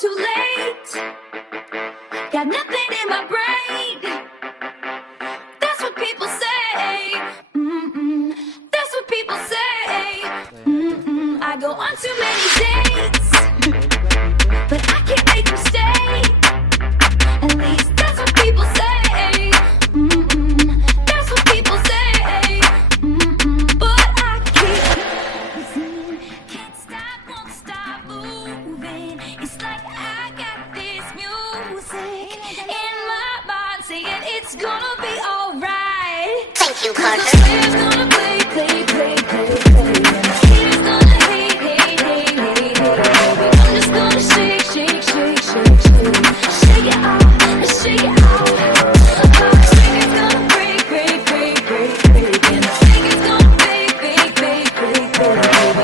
too late. Got nothing in my brain. That's what people say. That's what people say. I go on too many dates, but I can't make them stay. At least that's what people say. That's what people say. But I can't stop, won't stop moving. It's like I got this music in my mind saying it's gonna be alright. Thank you, 'Cause Carter. the player's gonna play, play, play, play, play. And the haters gonna hate, hate, hate, hate, hate. I'm just gonna shake, shake, shake, shake, shake. Shake it out, shake it out. Shake it's gonna break, break, break, break, break. And I think it's gonna break, break, break, break, break.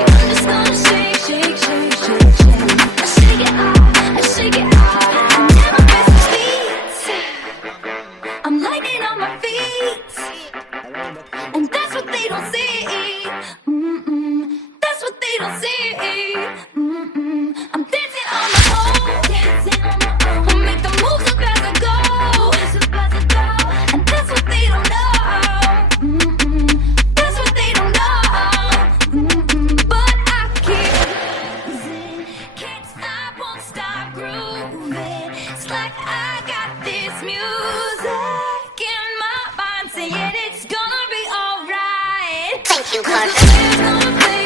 I'm just gonna shake, shake, shake, shake, shake. I shake it out, I shake it out. I never miss a beat. I'm lightning on my feet. And that's what they don't see. That's what they don't see. I'm dancing on my own. I make the moves up as I go. And that's what they don't know. That's what they don't know. But I can't stop, won't stop grooving. It's like I got this music in my mind saying it's gonna be alright. Thank you, 'Cause the Carter. player's gonna play,